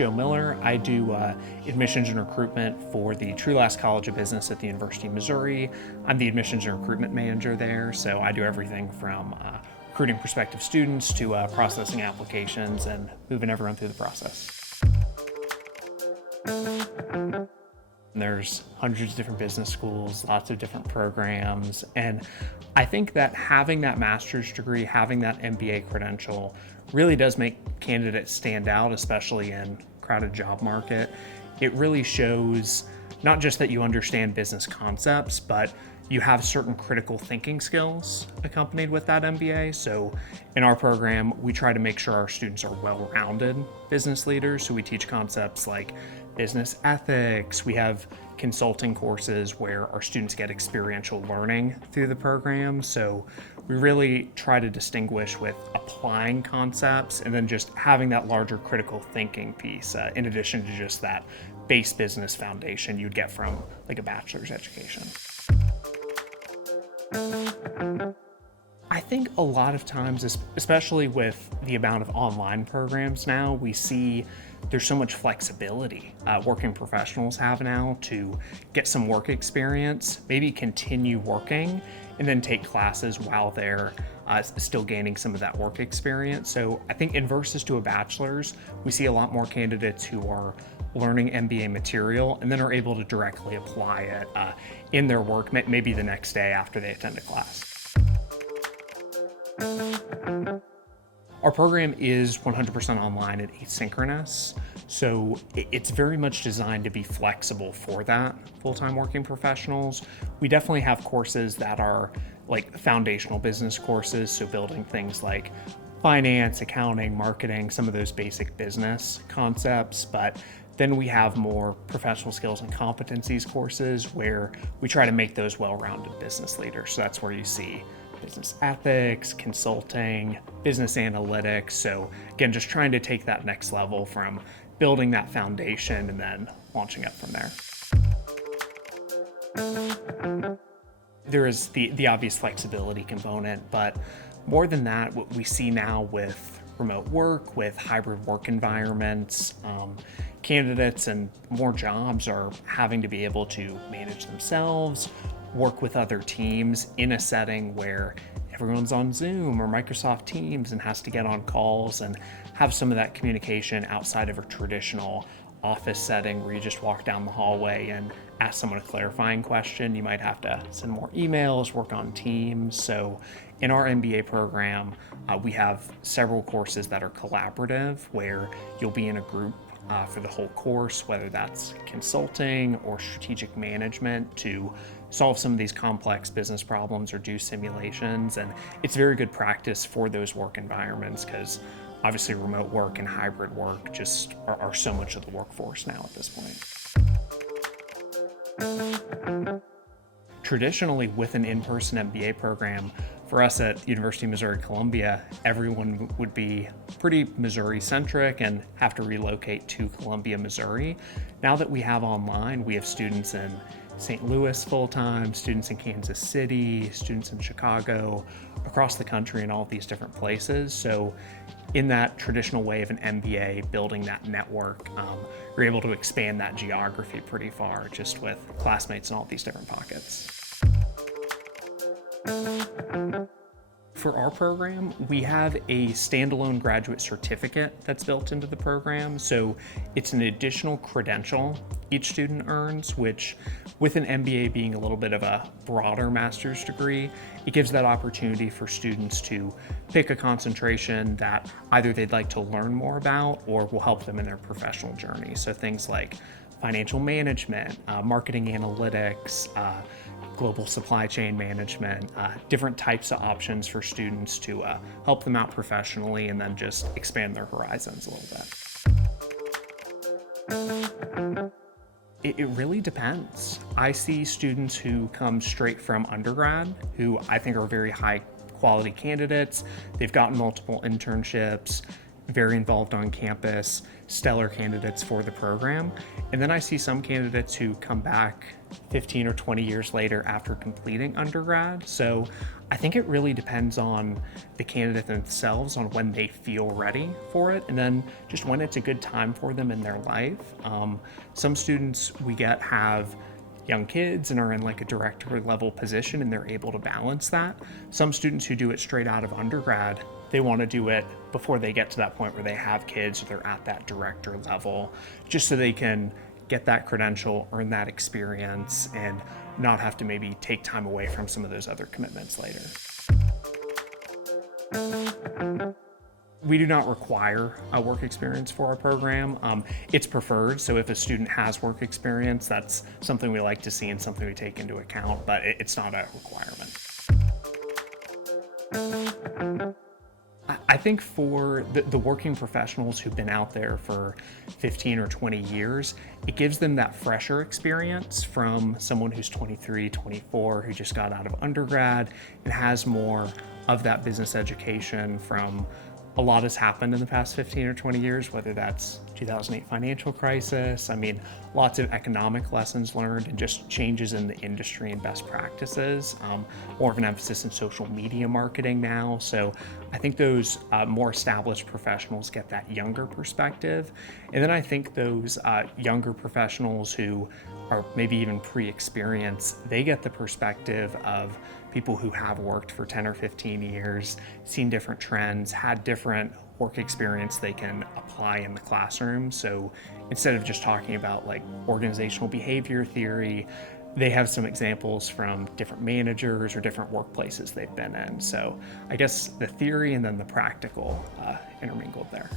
Joe Miller. I do admissions and recruitment for the Trulaske College of Business at the University of Missouri. I'm the admissions and recruitment manager there, so I do everything from recruiting prospective students to processing applications and moving everyone through the process. There's hundreds of different business schools, lots of different programs, and I think that having that master's degree, having that MBA credential really does make candidates stand out, especially in a crowded job market. It really shows not just that you understand business concepts, but you have certain critical thinking skills accompanied with that MBA. So in our program, we try to make sure our students are well-rounded business leaders. So we teach concepts like business ethics. We have consulting courses where our students get experiential learning through the program. So we really try to distinguish with applying concepts and then just having that larger critical thinking piece, in addition to just that base business foundation you'd get from like a bachelor's education. I think a lot of times, especially with the amount of online programs now, we see there's so much flexibility working professionals have now to get some work experience, maybe continue working, and then take classes while they're still gaining some of that work experience. So I think in versus to a bachelor's, we see a lot more candidates who are learning MBA material and then are able to directly apply it in their work, maybe the next day after they attend a class. Our program is 100% online and asynchronous, so it's very much designed to be flexible for that full-time working professionals. We definitely have courses that are like foundational business courses, so building things like finance, accounting, marketing, some of those basic business concepts, but then we have more professional skills and competencies courses where we try to make those well-rounded business leaders. So that's where you see business ethics, consulting, business analytics. So again, just trying to take that next level from building that foundation and then launching up from there. There is the obvious flexibility component, but more than that, what we see now with remote work, with hybrid work environments, candidates and more jobs are having to be able to manage themselves, work with other teams in a setting where everyone's on Zoom or Microsoft Teams and has to get on calls and have some of that communication outside of a traditional office setting where you just walk down the hallway and ask someone a clarifying question. You might have to send more emails, work on Teams. So in our MBA program, we have several courses that are collaborative where you'll be in a group for the whole course, whether that's consulting or strategic management to solve some of these complex business problems or do simulations. And it's very good practice for those work environments because obviously remote work and hybrid work just are so much of the workforce now at this point. Traditionally, with an in-person MBA program, for us at the University of Missouri-Columbia, everyone would be pretty Missouri-centric and have to relocate to Columbia, Missouri. Now that we have online, we have students in St. Louis full-time, students in Kansas City, students in Chicago, across the country in all of these different places. So in that traditional way of an MBA, building that network, you're able to expand that geography pretty far just with classmates in all these different pockets. For our program, we have a standalone graduate certificate that's built into the program. So it's an additional credential each student earns, which with an MBA being a little bit of a broader master's degree, it gives that opportunity for students to pick a concentration that either they'd like to learn more about or will help them in their professional journey. So things like financial management, marketing analytics, global supply chain management, different types of options for students to help them out professionally and then just expand their horizons a little bit. It really depends. I see students who come straight from undergrad who I think are very high quality candidates. They've gotten multiple internships, very involved on campus, stellar candidates for the program. And then I see some candidates who come back 15 or 20 years later after completing undergrad. So I think it really depends on the candidate themselves, on when they feel ready for it, and then just when it's a good time for them in their life. Some students we get have young kids and are in like a director level position and they're able to balance that. Some students who do it straight out of undergrad, they want to do it before they get to that point where they have kids or they're at that director level, just so they can get that credential, earn that experience, and not have to maybe take time away from some of those other commitments later. We do not require a work experience for our program. It's preferred, so if a student has work experience, that's something we like to see and something we take into account, but it's not a requirement. I think for the working professionals who've been out there for 15 or 20 years, it gives them that fresher experience from someone who's 23, 24, who just got out of undergrad and has more of that business education from a lot has happened in the past 15 or 20 years, whether that's 2008 financial crisis. I mean, lots of economic lessons learned and just changes in the industry and best practices. More of an emphasis in social media marketing now. So I think those more established professionals get that younger perspective. And then I think those younger professionals who are maybe even pre-experienced, they get the perspective of people who have worked for 10 or 15 years, seen different trends, had different work experience they can apply in the classroom. So instead of just talking about like organizational behavior theory, they have some examples from different managers or different workplaces they've been in. So I guess the theory and then the practical intermingled there.